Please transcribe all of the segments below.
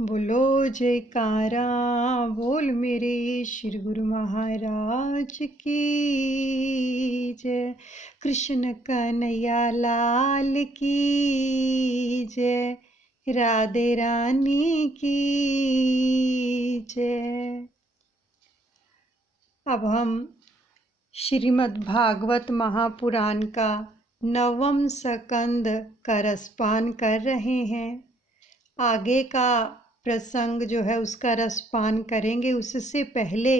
बोलो जयकारा बोल मेरे श्री गुरु महाराज की जय। कृष्ण कन्हैया लाल की जय। राधे रानी की जय। अब हम श्रीमद् भागवत महापुराण का 9वां स्कंद का रसपान कर रहे हैं। आगे का प्रसंग जो है उसका रसपान करेंगे। उससे पहले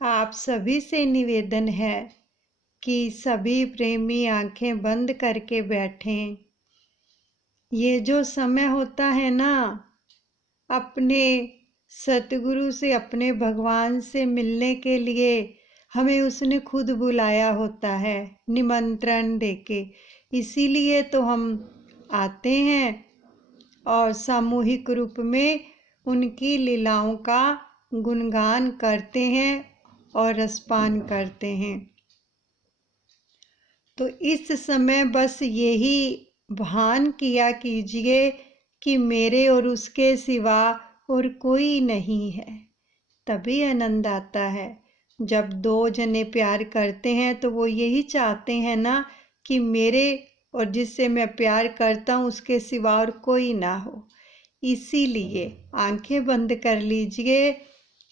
आप सभी से निवेदन है कि सभी प्रेमी आंखें बंद करके बैठें। ये जो समय होता है ना, अपने सतगुरु से, अपने भगवान से मिलने के लिए हमें उसने खुद बुलाया होता है निमंत्रण देके। इसीलिए तो हम आते हैं और सामूहिक रूप में उनकी लीलाओं का गुणगान करते हैं और रसपान करते हैं। तो इस समय बस यही भान किया कीजिए कि मेरे और उसके सिवा और कोई नहीं है। तभी आनंद आता है। जब दो जने प्यार करते हैं तो वो यही चाहते हैं ना कि मेरे और जिससे मैं प्यार करता हूँ उसके सिवा और कोई ना हो। इसीलिए आंखें बंद कर लीजिए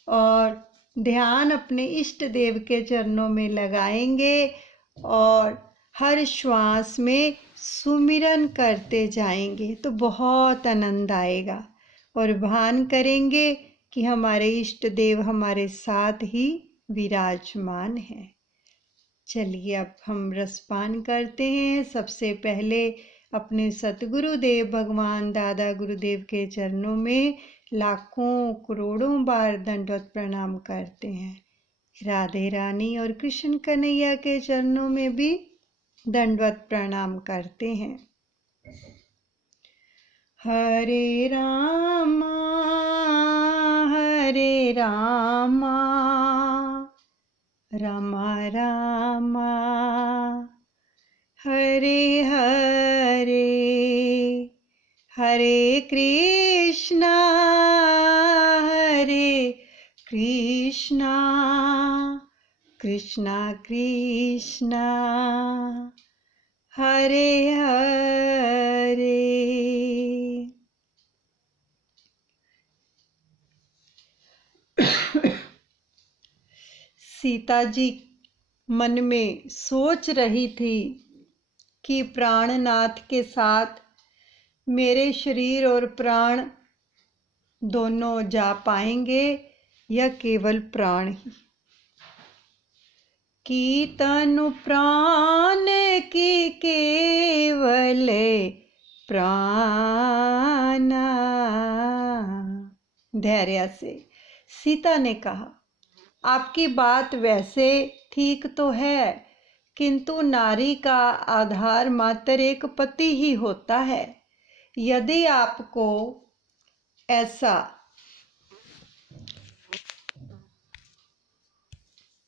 और ध्यान अपने इष्ट देव के चरणों में लगाएंगे और हर श्वास में सुमिरन करते जाएंगे तो बहुत आनंद आएगा। और भान करेंगे कि हमारे इष्ट देव हमारे साथ ही विराजमान हैं। चलिए अब हम रसपान करते हैं। सबसे पहले अपने सतगुरुदेव भगवान दादा गुरुदेव के चरणों में लाखों करोड़ों बार दंडवत प्रणाम करते हैं। राधे रानी और कृष्ण कन्हैया के चरणों में भी दंडवत प्रणाम करते हैं। हरे रामा रामा रामा हरे हरे हरे कृष्णा कृष्णा कृष्णा हरे हरे। सीता जी मन में सोच रही थी कि प्राणनाथ के साथ मेरे शरीर और प्राण दोनों जा पाएंगे या केवल प्राण ही। की तनु प्राण की केवल प्राण। धैर्य से सीता ने कहा, आपकी बात वैसे ठीक तो है, किंतु नारी का आधार मात्र एक पति ही होता है। यदि आपको ऐसा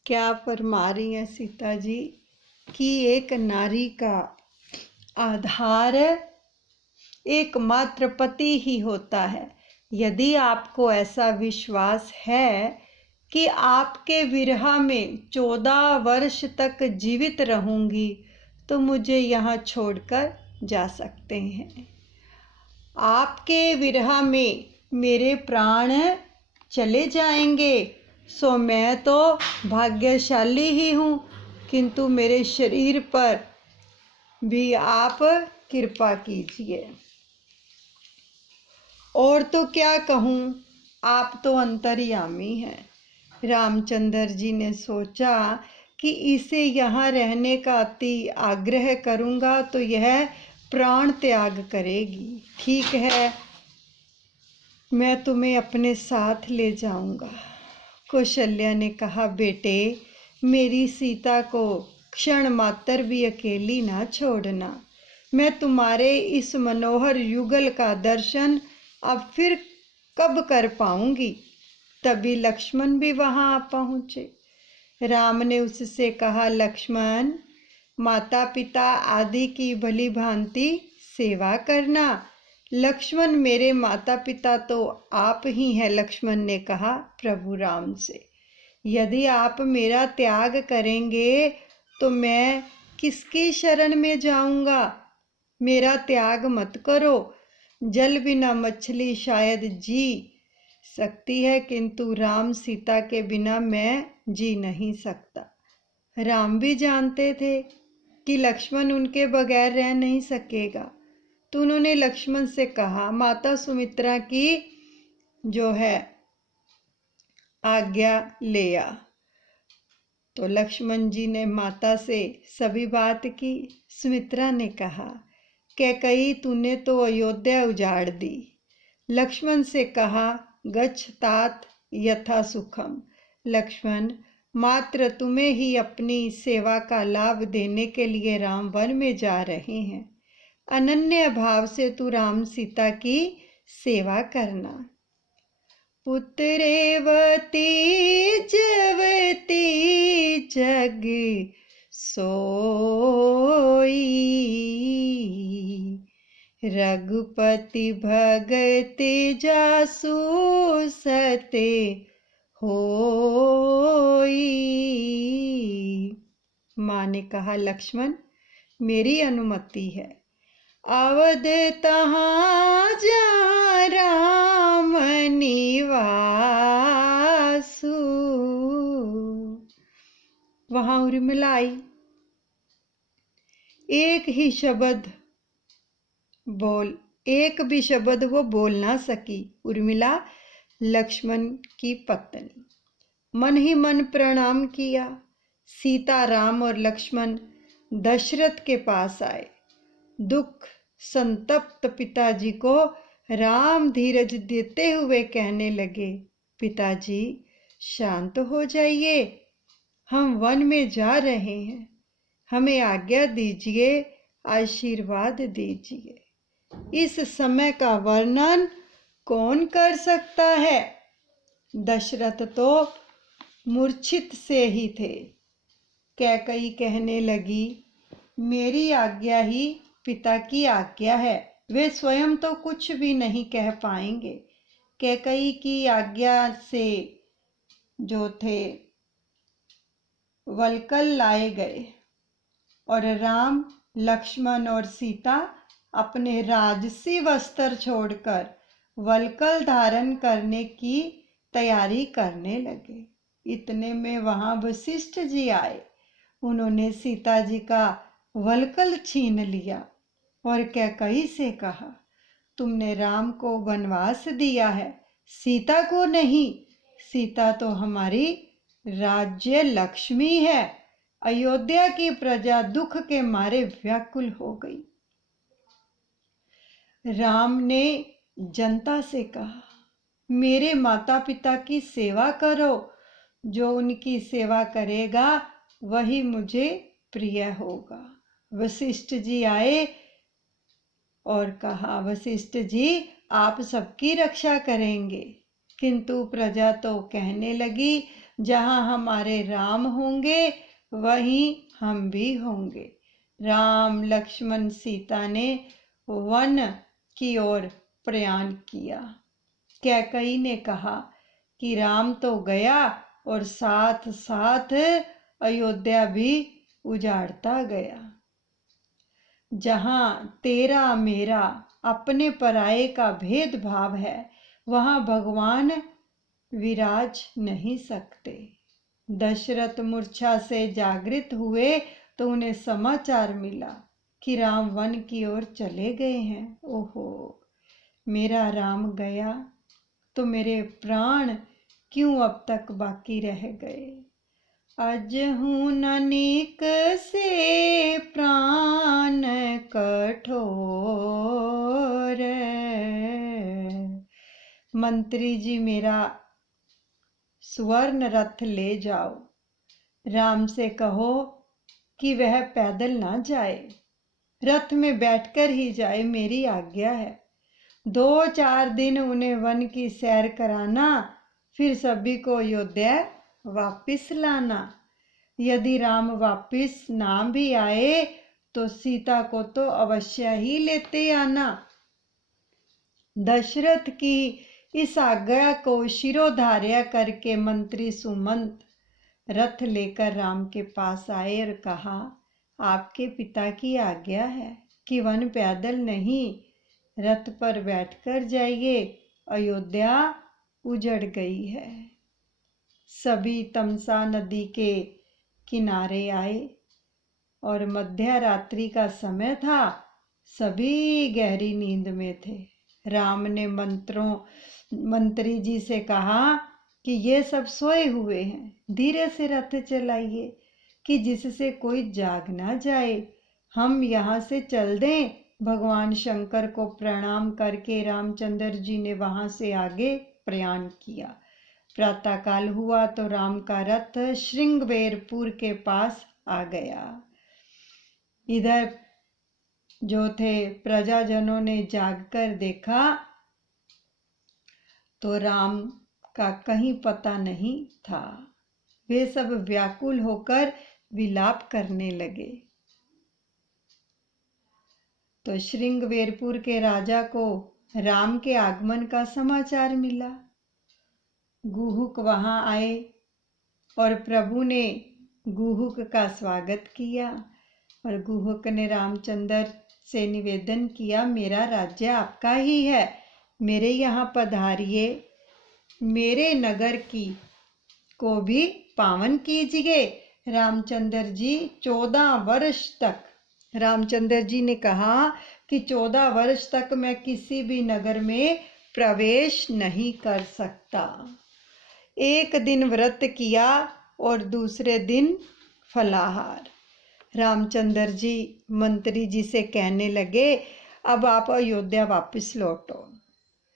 क्या फरमा रही हैं सीता जी कि एक नारी का आधार एकमात्र पति ही होता है। यदि आपको ऐसा विश्वास है कि आपके विरह में 14 वर्ष तक जीवित रहूंगी तो मुझे यहाँ छोड़कर जा सकते हैं। आपके विरह में मेरे प्राण चले जाएंगे सो मैं तो भाग्यशाली ही हूँ, किंतु मेरे शरीर पर भी आप कृपा कीजिए। और तो क्या कहूँ, आप तो अंतर्यामी हैं। रामचंद्र जी ने सोचा कि इसे यहाँ रहने का अति आग्रह करूँगा तो यह प्राण त्याग करेगी। ठीक है, मैं तुम्हें अपने साथ ले जाऊँगा। कौशल्या ने कहा, बेटे मेरी सीता को क्षण मात्र भी अकेली ना छोड़ना। मैं तुम्हारे इस मनोहर युगल का दर्शन अब फिर कब कर पाऊंगी। तभी लक्ष्मण भी वहां आ पहुंचे। राम ने उससे कहा, लक्ष्मण माता पिता आदि की भली भांति सेवा करना, लक्ष्मण, मेरे माता पिता तो आप ही हैं। लक्ष्मण ने कहा प्रभु राम से, यदि आप मेरा त्याग करेंगे तो मैं किसकी शरण में जाऊंगा? मेरा त्याग मत करो। जल बिना मछली शायद जी सकती है, किंतु राम सीता के बिना मैं जी नहीं सकता। राम भी जानते थे कि लक्ष्मण उनके बगैर रह नहीं सकेगा, तो उन्होंने लक्ष्मण से कहा, माता सुमित्रा की जो है आज्ञा ले आ। तो लक्ष्मण जी ने माता से सभी बात की। सुमित्रा ने कहा, कैकई तूने तो अयोध्या उजाड़ दी। लक्ष्मण से कहा, गच्छ तात यथा सुखम। लक्ष्मण, मात्र तुम्हें ही अपनी सेवा का लाभ देने के लिए राम वन में जा रहे हैं। अनन्य भाव से तू राम सीता की सेवा करना। पुत्रेवती जवती जग सोई, रघुपति भगति जासु सते होई। माँ ने कहा, लक्ष्मण मेरी अनुमति है। अवध तहाँ जहाँ राम निवासु, वहां उर्मिला आई। एक भी शब्द वो बोल ना सकी। उर्मिला लक्ष्मण की पत्नी मन ही मन प्रणाम किया। सीता, राम और लक्ष्मण दशरथ के पास आए। दुख संतप्त पिताजी को राम धीरज देते हुए कहने लगे, पिताजी शांत हो जाइए, हम वन में जा रहे हैं, हमें आज्ञा दीजिए, आशीर्वाद दीजिए। इस समय का वर्णन कौन कर सकता है? दशरथ तो मूर्छित से ही थे। कैकई कहने लगी, मेरी आज्ञा ही पिता की आज्ञा है, वे स्वयं तो कुछ भी नहीं कह पाएंगे। कैकई की आज्ञा से जो थे वलकल लाए गए और राम, लक्ष्मण और सीता अपने राजसी वस्त्र छोड़कर वलकल धारण करने की तैयारी करने लगे। इतने में वहां वशिष्ठ जी आए। उन्होंने सीता जी का वलकल छीन लिया और कैकई से कहा, तुमने राम को वनवास दिया है, सीता को नहीं। सीता तो हमारी राज्य लक्ष्मी है। अयोध्या की प्रजा दुख के मारे व्याकुल हो गई। राम ने जनता से कहा, मेरे माता पिता की सेवा करो, जो उनकी सेवा करेगा वही मुझे प्रिय होगा। वशिष्ठ जी आए और कहा, वशिष्ठ जी आप सबकी रक्षा करेंगे, किंतु प्रजा तो कहने लगी, जहां हमारे राम होंगे वहीं हम भी होंगे। राम, लक्ष्मण, सीता ने वन की ओर प्रयाण किया। कैकई ने कहा कि राम तो गया और साथ साथ अयोध्या भी उजाड़ता गया। जहां तेरा मेरा अपने पराये का भेदभाव है, वहां भगवान विराज नहीं सकते। दशरथ मूर्छा से जागृत हुए तो उन्हें समाचार मिला कि राम वन की ओर चले गए हैं। ओहो, मेरा राम गया तो मेरे प्राण क्यों अब तक बाकी रह गए। अजहू ननिक से प्राण कठोर, मंत्री जी मेरा स्वर्ण रथ ले जाओ। राम से कहो कि वह पैदल ना जाए, रथ में बैठकर ही जाए, मेरी आज्ञा है। 2-4 दिन उन्हें वन की सैर कराना, फिर सभी को अयोध्या वापिस लाना। यदि राम वापिस ना भी आए तो सीता को तो अवश्य ही लेते आना। दशरथ की इस आज्ञा को शिरोधार्य करके मंत्री सुमंत रथ लेकर राम के पास आए और कहा, आपके पिता की आज्ञा है कि वन पैदल नहीं, रथ पर बैठकर जाइए, अयोध्या उजड़ गई है। सभी तमसा नदी के किनारे आए और मध्य रात्रि का समय था। सभी गहरी नींद में थे। राम ने मंत्री जी से कहा कि ये सब सोए हुए हैं, धीरे से रथ चलाइए कि जिससे कोई जाग ना जाए। हम यहाँ से चल दें। भगवान शंकर को प्रणाम करके रामचंद्र जी ने वहां से आगे प्रयाण किया। प्रातःकाल हुआ तो राम का रथ श्रृंगवेरपुर के पास आ गया। इधर जो थे प्रजाजनों ने जागकर देखा तो राम का कहीं पता नहीं था। वे सब व्याकुल होकर विलाप करने लगे। तो श्रृंगवेरपुर के राजा को राम के आगमन का समाचार मिला। गुहुक वहां आए और प्रभु ने गुहुक का स्वागत किया और गुहुक ने रामचंद्र से निवेदन किया, मेरा राज्य आपका ही है, मेरे यहाँ पधारिए, मेरे नगर की को भी पावन कीजिए। रामचंद्र जी 14 वर्ष तक, रामचंद्र जी ने कहा कि 14 वर्ष तक मैं किसी भी नगर में प्रवेश नहीं कर सकता। एक दिन व्रत किया और दूसरे दिन फलाहार। रामचंद्र जी मंत्री जी से कहने लगे, अब आप अयोध्या वापस लौटो।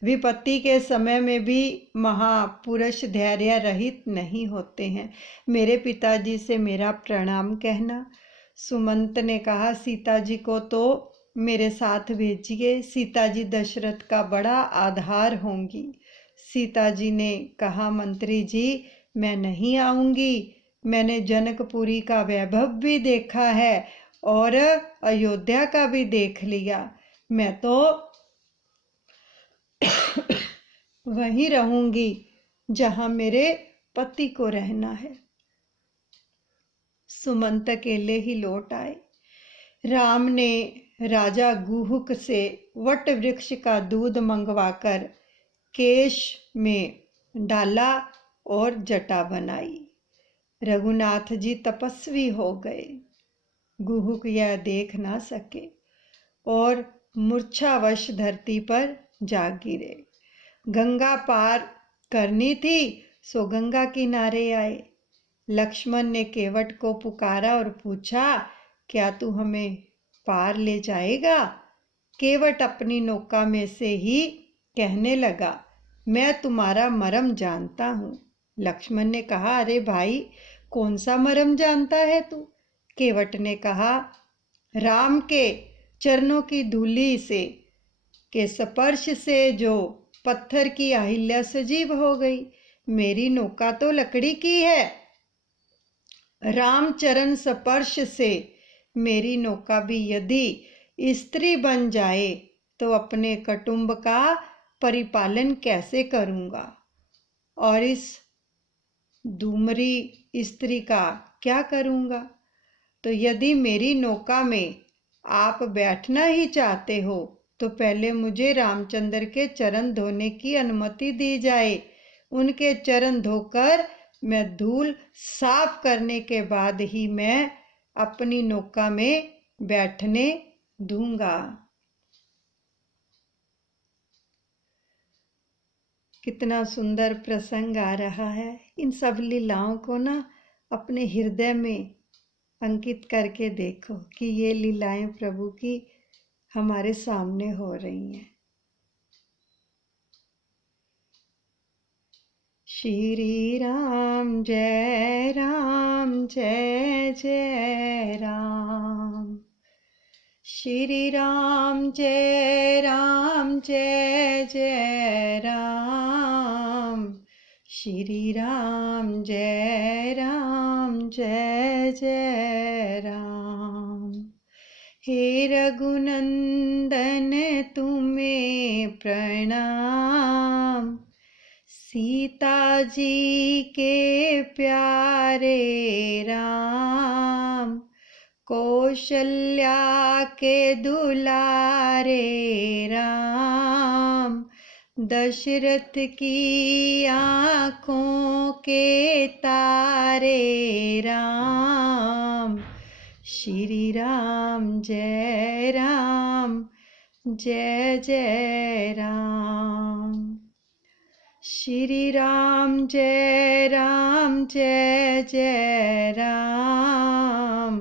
विपत्ति के समय में भी महापुरुष धैर्य रहित नहीं होते हैं। मेरे पिताजी से मेरा प्रणाम कहना। सुमंत ने कहा, सीता जी को तो मेरे साथ भेजिए, सीता जी दशरथ का बड़ा आधार होंगी। सीता जी ने कहा, मंत्री जी मैं नहीं आऊंगी, मैंने जनकपुरी का वैभव भी देखा है और अयोध्या का भी देख लिया, मैं तो वहीं रहूंगी जहां मेरे पति को रहना है। सुमंत अकेले ही लौट आए। राम ने राजा गुहुक से वट वृक्ष का दूध मंगवाकर केश में डाला और जटा बनाई। रघुनाथ जी तपस्वी हो गए। गुहुक यह देख ना सके और मूर्छावश धरती पर जा गिरे। गंगा पार करनी थी सो गंगा किनारे आए। लक्ष्मण ने केवट को पुकारा और पूछा, क्या तू हमें पार ले जाएगा? केवट अपनी नौका में से ही कहने लगा, मैं तुम्हारा मरम जानता हूँ। लक्ष्मण ने कहा, अरे भाई कौन सा मरम जानता है तू? केवट ने कहा, राम के चरणों की धूलि से के स्पर्श से जो पत्थर की अहिल्या सजीव हो गई। मेरी नौका तो लकड़ी की है, राम चरण स्पर्श से मेरी नौका भी यदि स्त्री बन जाए तो अपने कुटुंब का परिपालन कैसे करूंगा और इस दूमरी स्त्री का क्या करूंगा? तो यदि मेरी नौका में आप बैठना ही चाहते हो तो पहले मुझे रामचंद्र के चरण धोने की अनुमति दी जाए। उनके चरण धोकर मैं धूल साफ करने के बाद ही मैं अपनी नौका में बैठने दूंगा। कितना सुंदर प्रसंग आ रहा है। इन सब लीलाओं को ना अपने हृदय में अंकित करके देखो कि ये लीलाएं प्रभु की हमारे सामने हो रही हैं। श्री राम जय जय राम। श्री राम जय जय राम। श्री राम जय जय राम। हे रघुनंदन तुम्हें प्रणाम, सीता जी के प्यारे राम, कौशल्या के दुलारे राम, दशरथ की आँखों के तारे राम। श्री राम जय राम, जय जय राम। श्री राम जय राम, जय जय राम।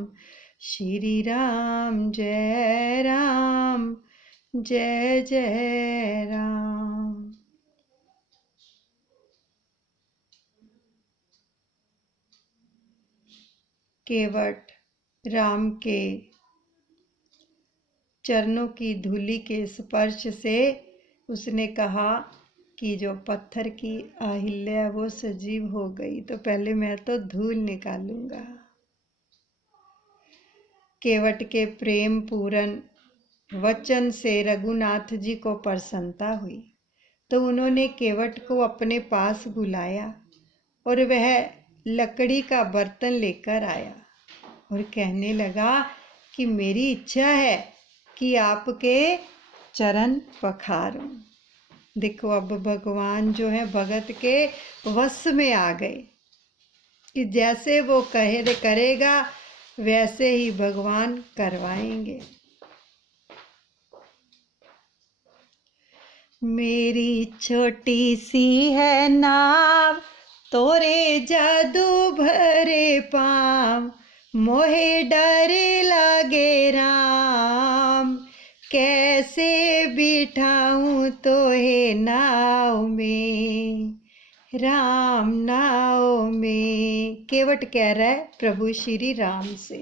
श्री राम जय राम, जय जय राम। केवट राम के चरणों की धूलि के स्पर्श से उसने कहा कि जो पत्थर की अहिल्या वो सजीव हो गई, तो पहले मैं तो धूल निकालूंगा। केवट के प्रेम पूर्ण वचन से रघुनाथ जी को प्रसन्नता हुई, तो उन्होंने केवट को अपने पास बुलाया और वह लकड़ी का बर्तन लेकर आया और कहने लगा कि मेरी इच्छा है कि आपके चरण पखारूं। देखो अब भगवान जो है भगत के वश में आ गए कि जैसे वो करेगा वैसे ही भगवान करवाएंगे। मेरी छोटी सी है नाव, तोरे जादू भरे पाँव, मोहे डर लागे राम, कैसे बिठाऊं तोहे नाव में, राम नाव में। केवट कह रहा है प्रभु श्री राम से,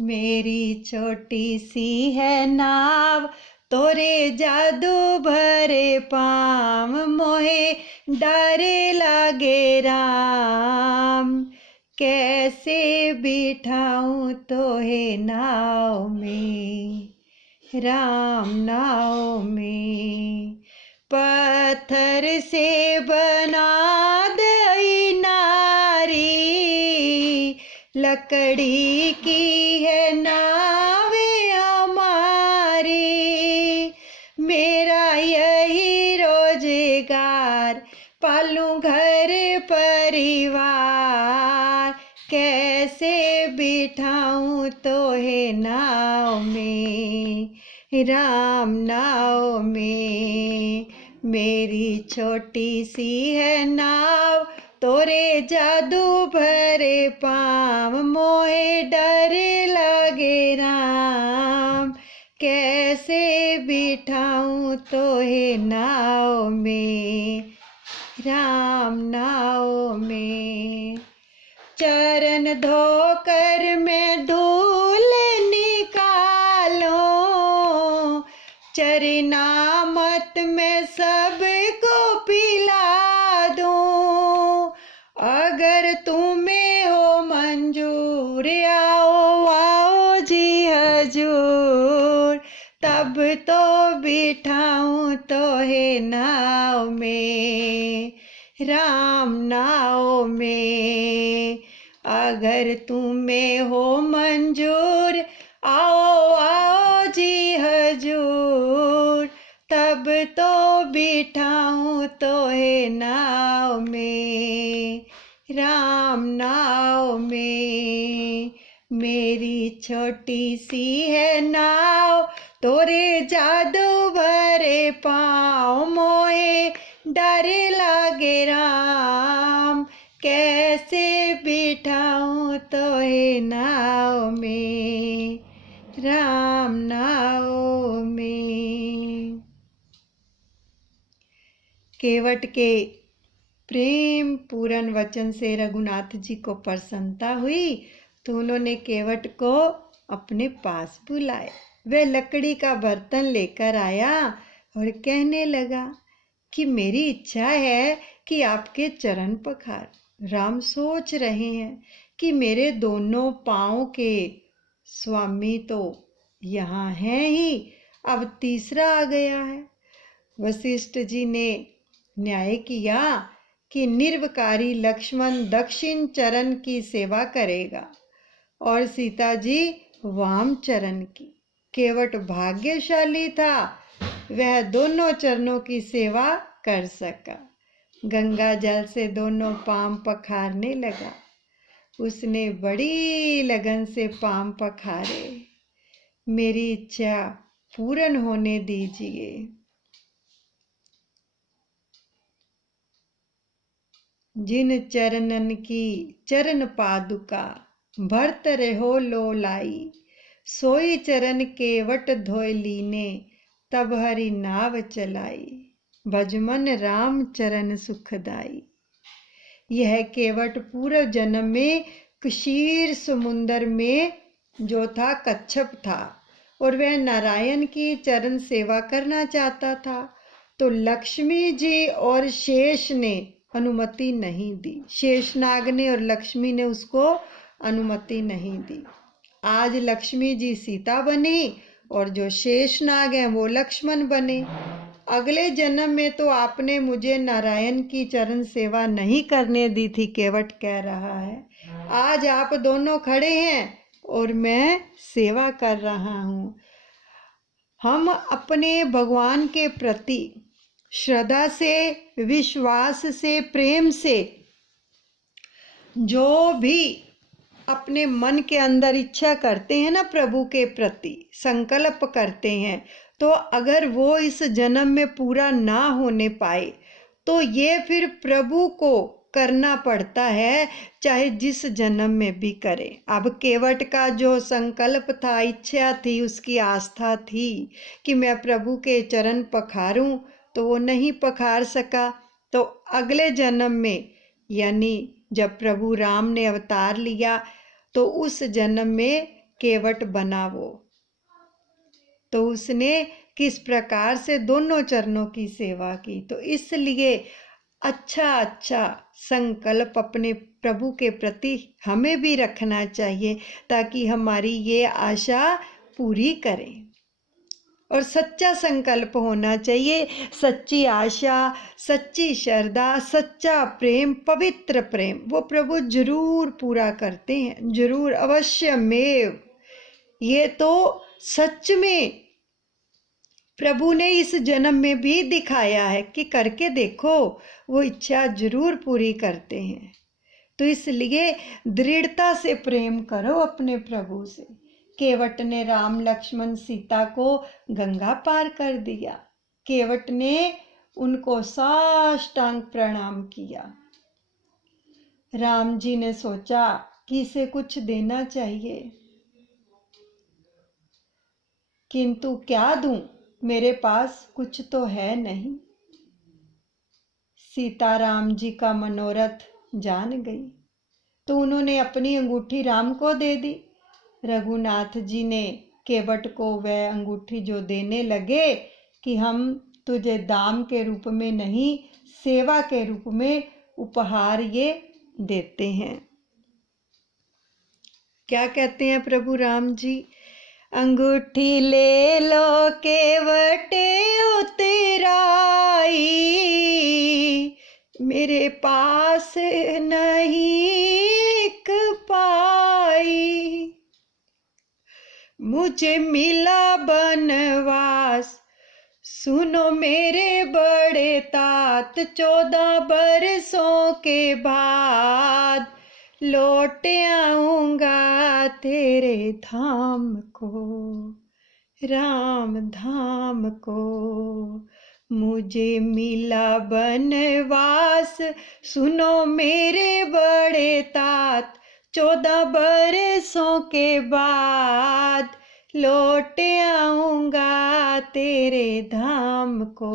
मेरी छोटी सी है नाव, तोरे जादू भरे पाँव, मोहे डर लागे राम, कैसे बिठाऊं तोहे नाव में, राम नाव में। पत्थर से बना दई नारी, लकड़ी की है नावे हमारी, मेरा यही रोजगार, पालूं घर परिवार, कैसे बिठाऊं तोहे नाव में, राम नाव में। मेरी छोटी सी है नाव, तोरे जादू भरे पाँव, मोहे डर लागे राम, कैसे बिठाऊं तोहे नाव में, राम नाव में। चरण धोकर मैं धूल निकालो, चरनामत में सबको पिला दूं, अगर तुम्हें हो मंजूर आओ आओ जी हजूर, तब तो बिठाऊं तोहे नाव में, राम नाव में। अगर तुम्हें हो मंजूर आओ आओ जी हजूर, तब तो बिठाऊं तोहे नाव में, राम नाव में। मेरी छोटी सी है नाव, तोरे जादू भरे पाँव, मोहे डर लागे राम, कैसे बिठाऊं तोहे नाव में, राम नाव में। केवट के प्रेम पूर्ण वचन से रघुनाथ जी को प्रसन्नता हुई, तो उन्होंने केवट को अपने पास बुलाया। वह लकड़ी का बर्तन लेकर आया और कहने लगा कि मेरी इच्छा है कि आपके चरण पखार। राम सोच रहे हैं कि मेरे दोनों पाँव के स्वामी तो यहाँ है ही, अब तीसरा आ गया है। वशिष्ठ जी ने न्याय किया कि निर्विकारी लक्ष्मण दक्षिण चरण की सेवा करेगा और सीता जी वाम चरण की। केवट भाग्यशाली था, वह दोनों चरणों की सेवा कर सका। गंगा जल से दोनों पांव पखारने लगा। उसने बड़ी लगन से पांव पखारे। मेरी इच्छा पूर्ण होने दीजिए। जिन चरणन की चरण पादुका भरत रहो लो लाई, सोई चरण केवट धोय लीने तब हरि नाव चलाई। भजमन राम चरण सुखदाई। यह केवट पूर्व जन्म में क्षीर समुंदर में जो था कच्छप था और वह नारायण की चरण सेवा करना चाहता था, तो लक्ष्मी जी और शेष ने अनुमति नहीं दी। शेषनाग ने और लक्ष्मी ने उसको अनुमति नहीं दी। आज लक्ष्मी जी सीता बनी और जो शेषनाग हैं वो लक्ष्मण बने। अगले जन्म में तो आपने मुझे नारायण की चरण सेवा नहीं करने दी थी, केवट कह रहा है। आज आप दोनों खड़े हैं और मैं सेवा कर रहा हूँ। हम अपने भगवान के प्रति श्रद्धा से, विश्वास से, प्रेम से जो भी अपने मन के अंदर इच्छा करते हैं ना, प्रभु के प्रति संकल्प करते हैं, तो अगर वो इस जन्म में पूरा ना होने पाए तो ये फिर प्रभु को करना पड़ता है, चाहे जिस जन्म में भी करे। अब केवट का जो संकल्प था, इच्छा थी, उसकी आस्था थी कि मैं प्रभु के चरण पखारूं, तो वो नहीं पखार सका। तो अगले जन्म में, यानी जब प्रभु राम ने अवतार लिया, तो उस जन्म में केवट बना वो। तो उसने किस प्रकार से दोनों चरणों की सेवा की। तो इसलिए अच्छा संकल्प अपने प्रभु के प्रति हमें भी रखना चाहिए, ताकि हमारी ये आशा पूरी करें। और सच्चा संकल्प होना चाहिए, सच्ची आशा, सच्ची श्रद्धा, सच्चा प्रेम, पवित्र प्रेम, वो प्रभु जरूर पूरा करते हैं, जरूर, अवश्यमेव। ये तो सच में प्रभु ने इस जन्म में भी दिखाया है कि करके देखो, वो इच्छा जरूर पूरी करते हैं। तो इसलिए दृढ़ता से प्रेम करो अपने प्रभु से। केवट ने राम लक्ष्मण सीता को गंगा पार कर दिया। केवट ने उनको साष्टांग प्रणाम किया। राम जी ने सोचा कि इसे कुछ देना चाहिए, किंतु क्या दूं, मेरे पास कुछ तो है नहीं। सीता राम जी का मनोरथ जान गई, तो उन्होंने अपनी अंगूठी राम को दे दी। रघुनाथ जी ने केवट को वह अंगूठी जो देने लगे कि हम तुझे दाम के रूप में नहीं, सेवा के रूप में उपहार ये देते हैं। क्या कहते हैं प्रभु राम जी? अंगूठी ले लो केवटे उतराई, मेरे पास नहीं एक पाई। मुझे मिला बनवास, सुनो मेरे बड़े तात, 14 बरसों के बाद लौट आऊंगा तेरे धाम को, राम धाम को। मुझे मिला बनवास, सुनो मेरे बड़े तात, 14 बरसों के बाद लौट आऊंगा तेरे धाम को,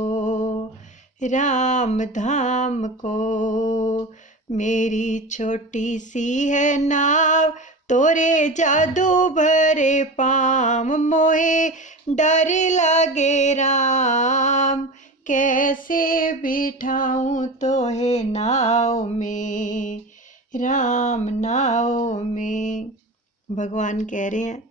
राम धाम को। मेरी छोटी सी है नाव, तोरे जादू भरे पाम, मोहे डर लागे राम, कैसे बिठाऊं तोहे नाव में, राम नाव में। भगवान कह रहे हैं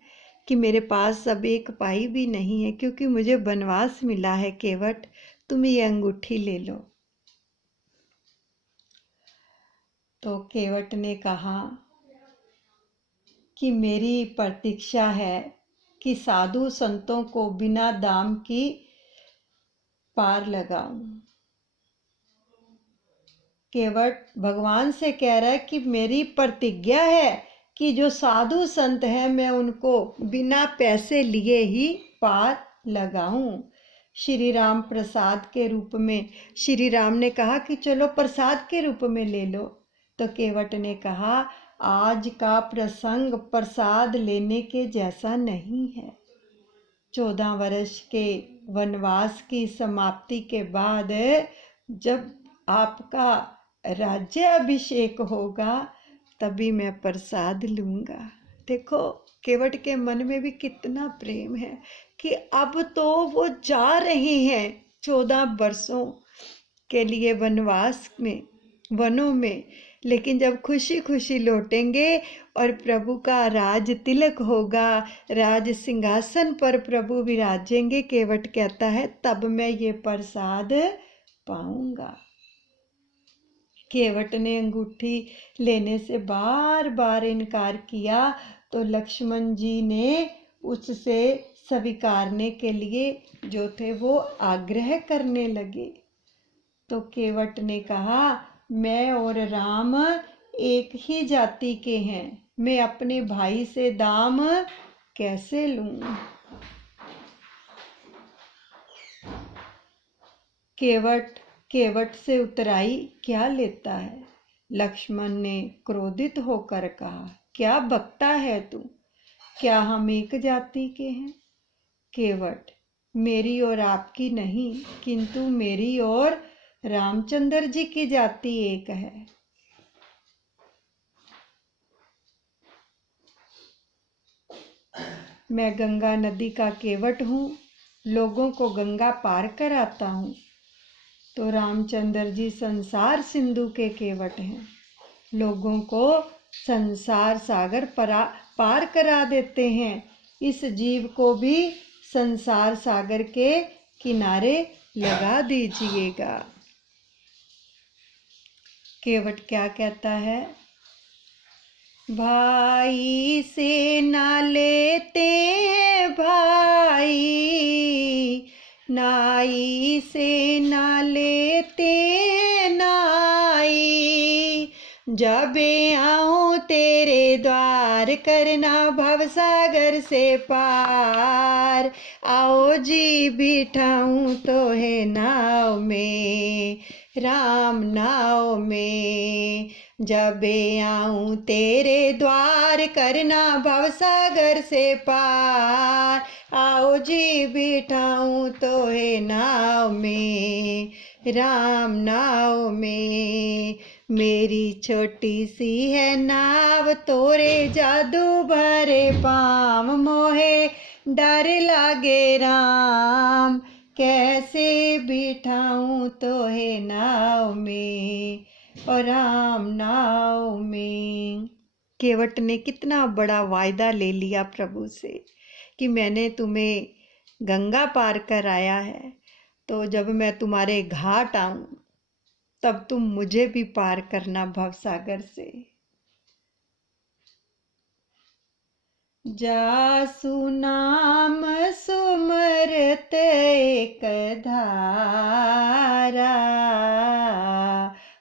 कि मेरे पास अब एक पाई भी नहीं है, क्योंकि मुझे वनवास मिला है। केवट, तुम ये अंगूठी ले लो। तो केवट ने कहा कि मेरी प्रतीक्षा है कि साधु संतों को बिना दाम की पार लगाऊं। केवट भगवान से कह रहा है कि मेरी प्रतिज्ञा है कि जो साधु संत हैं मैं उनको बिना पैसे लिए ही पार लगाऊं। श्री राम प्रसाद के रूप में, श्री राम ने कहा कि चलो प्रसाद के रूप में ले लो। तो केवट ने कहा, आज का प्रसंग प्रसाद लेने के जैसा नहीं है। 14 वर्ष के वनवास की समाप्ति के बाद जब आपका राज्य अभिषेक होगा तभी मैं प्रसाद लूंगा। देखो केवट के मन में भी कितना प्रेम है कि अब तो वो जा रहे हैं 14 वर्षों के लिए वनवास में, वनों में, लेकिन जब खुशी खुशी लौटेंगे और प्रभु का राज तिलक होगा, राज सिंहासन पर प्रभु विराजेंगे, केवट कहता है तब मैं ये प्रसाद पाऊंगा। केवट ने अंगूठी लेने से बार बार इनकार किया, तो लक्ष्मण जी ने उससे स्वीकारने के लिए जो थे वो आग्रह करने लगे। तो केवट ने कहा, मैं और राम एक ही जाति के हैं, मैं अपने भाई से दाम कैसे लूं। केवट से उतराई क्या लेता है। लक्ष्मण ने क्रोधित होकर कहा, क्या बकता है तू, क्या हम एक जाति के हैं। केवट, मेरी और आपकी नहीं, किंतु मेरी और रामचंद्र जी की जाति एक है। मैं गंगा नदी का केवट हूँ, लोगों को गंगा पार कराता हूँ। तो रामचंद्र जी संसार सिंधु के केवट हैं, लोगों को संसार सागर पार करा देते हैं। इस जीव को भी संसार सागर के किनारे लगा दीजिएगा। केवट क्या कहता है, भाई से ना लेते हैं भाई, नाई से ना लेते हैं नाई, जब आऊं तेरे द्वार करना भवसागर से पार, आओ जी बिठाऊं तो है नाव में, राम नाव में, जब आऊं तेरे द्वार करना भवसागर से पार, आओ जी बिठाऊं तो है नाव में, राम नाव में। मेरी छोटी सी है नाव, तोरे जादू भरे पाम, मोहे डर लागे राम, कैसे बिठाऊं तो है नाव में, और राम नाव में। केवट ने कितना बड़ा वायदा ले लिया प्रभु से कि मैंने तुम्हें गंगा पार कराया है, तो जब मैं तुम्हारे घाट आऊं तब तुम मुझे भी पार करना भवसागर से। जासु नाम सुमरत एक धारा,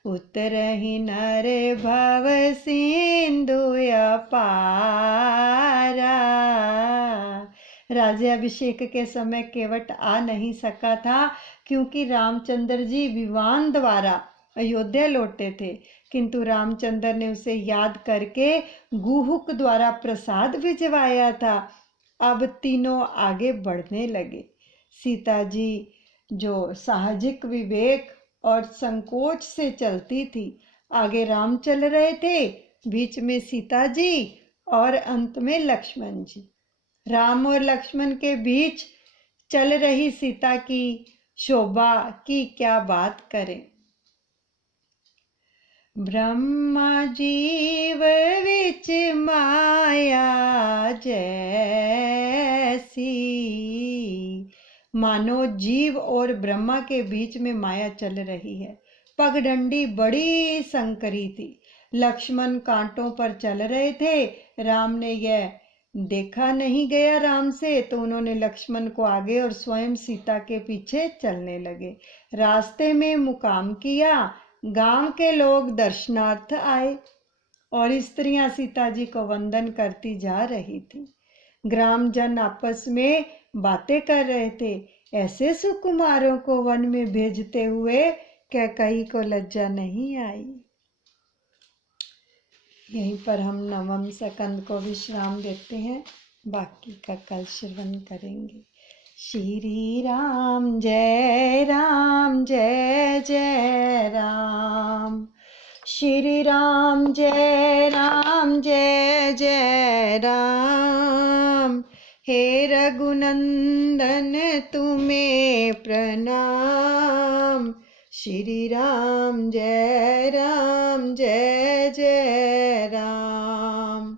उतरहि नर भव सिंधु अपारा। राज्याभिषेक के समय केवट आ नहीं सका था, क्योंकि रामचंद्र जी विमान द्वारा अयोध्या लौटे थे, किंतु रामचंद्र ने उसे याद करके गुहुक द्वारा प्रसाद भिजवाया था। अब तीनों आगे बढ़ने लगे। सीता जी जो साहजिक विवेक और संकोच से चलती थी, आगे राम चल रहे थे, बीच में सीता जी और अंत में लक्ष्मण जी। राम और लक्ष्मण के बीच चल रही सीता की शोभा की क्या बात करें। ब्रह्मा जीव विच माया जैसी, सी। मानो जीव और ब्रह्मा के बीच में माया चल रही है। पगडंडी बड़ी संकरी थी। लक्ष्मण कांटों पर चल रहे थे। राम ने यह देखा नहीं गया राम से, तो उन्होंने लक्ष्मण को आगे और स्वयं सीता के पीछे चलने लगे। रास्ते में मुकाम किया। गांव के लोग दर्शनार्थ आए और स्त्रियां सीता जी को वंदन करती जा रही थी। ग्रामजन आपस में बातें कर रहे थे। ऐसे सुकुमारों को वन में भेजते हुए कैकेयी को लज्जा नहीं आई। यहीं पर हम नवम स्कंद को विश्राम देते हैं, बाकी का कल श्रवण करेंगे। श्री राम जय जय राम। श्री राम जय जय राम। हे रघुनंदन तुम्हें प्रणाम। श्री राम जय जय राम।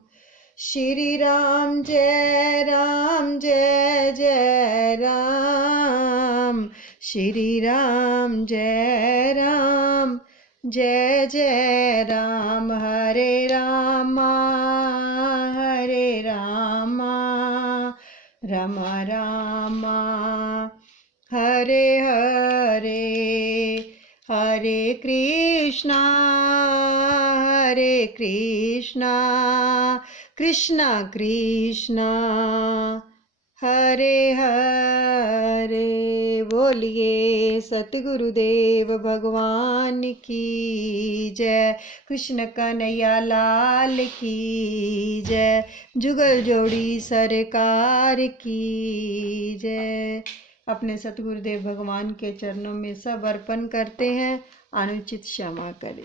श्री राम जय जय राम। श्री राम जय जय राम। हरे रामा राम रामा हरे हरे। हरे कृष्णा कृष्णा कृष्णा हरे हरे। बोलिए सतगुरुदेव भगवान की जय। कृष्ण कन्हैया लाल की जय। जुगल जोड़ी सरकार की जय। अपने सतगुरुदेव भगवान के चरणों में सब अर्पण करते हैं। अनुचित क्षमा करें।